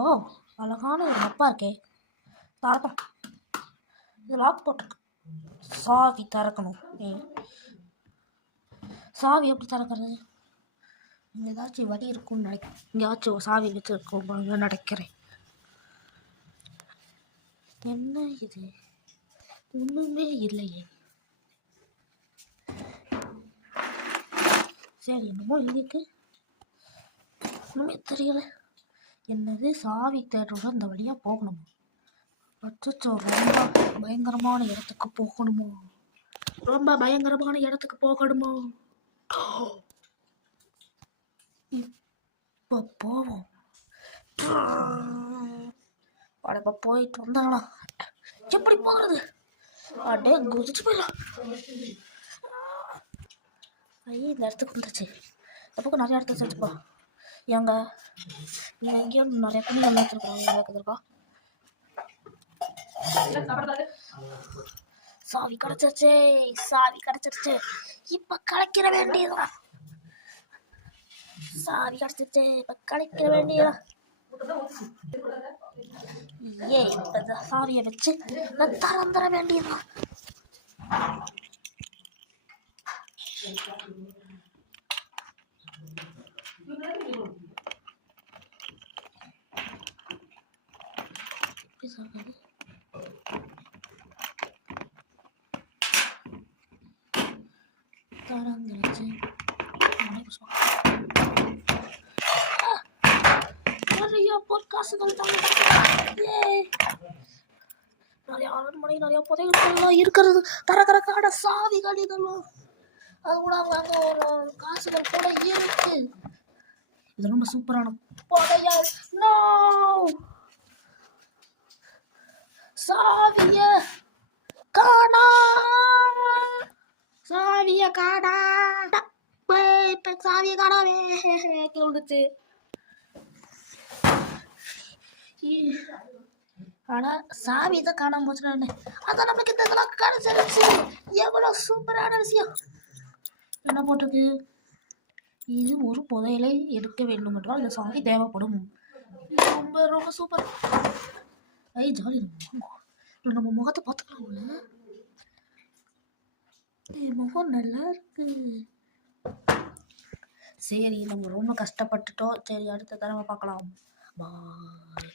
ஓ, அழகான ஒரு அப்பா இருக்கே. திறப்போம். இது லாக் போட்டிருக்கு. சாவி திறக்கணும். சாவி எப்படி திறக்கிறது? இங்கே ஏதாச்சும் வழி இருக்கும்னு நினைக்கிறேன். எங்கேயாச்சும் சாவி வச்சுருக்கோம் நினைக்கிறேன். என்ன இது? ஒன்றுமே இல்லையே. சரி, என்னமோ இருக்கு, ஒன்றுமே தெரியல. என்னது? சாவி தேடுறோட இந்த வழியாக போகணுமா? அச்சோ, ரொம்ப பயங்கரமான இடத்துக்கு போகணுமோ? ரொம்ப பயங்கரமான இடத்துக்கு போகணுமோ? இப்போ போவோம். இப்போ போயிட்டு வந்தாலாம். எப்படி போகிறது? அடே, குதிச்சு போயிடலாம். ஐயே, இந்த இடத்துக்கு வந்துச்சு. இந்த பக்கம் நிறைய இடத்துல வச்சுப்பா. ஏங்க, நீங்கள் எங்கேயும் நிறைய துணி நல்லா வச்சுருக்கோம். சாவி கிடைச்சிருச்சு. சாவி கிடைச்சிருச்சு. இப்ப கலைக்கிற வேண்டியதான். சாவி கிடைச்சிருச்சு. இப்ப கலைக்கிற வேண்டியதான். ஏ, இப்ப சாவியை வச்சு நான் தர வேண்டியதான். நிறைய பொற்காசுகள் நிறைய அரண்மனை, நிறைய புதைகள் இருக்கிறது. தரகரக்கான சாவிகள் இதெல்லாம். அது கூட அங்க ஒரு காசுகள் கூட இருக்கு. இது ரொம்ப சூப்பரான புதையல். நோ, சாவிய காணா. சாவிய காணா. சாவிய காணாவே விழுந்துச்சு. ஆனா சாவி தான் காணாம போச்சுன்னு அதான் நமக்கு இந்த இதெல்லாம் கிடைச்சிருச்சு. எவ்வளவு சூப்பரான விஷயம். என்ன போட்டிருக்கு? இது ஒரு புதையலை எடுக்க வேண்டும் என்றால் இந்த சாவி தேவைப்படும். ரொம்ப ரொம்ப சூப்பர். ஐ, ஜாலி. நம்ம முகத்தை பார்த்துக்கலாம். முகம் நல்லா இருக்கு. சரி, நம்ம ரொம்ப கஷ்டப்பட்டுட்டோம். சரி, அடுத்த தடவை பார்க்கலாம். பாய்.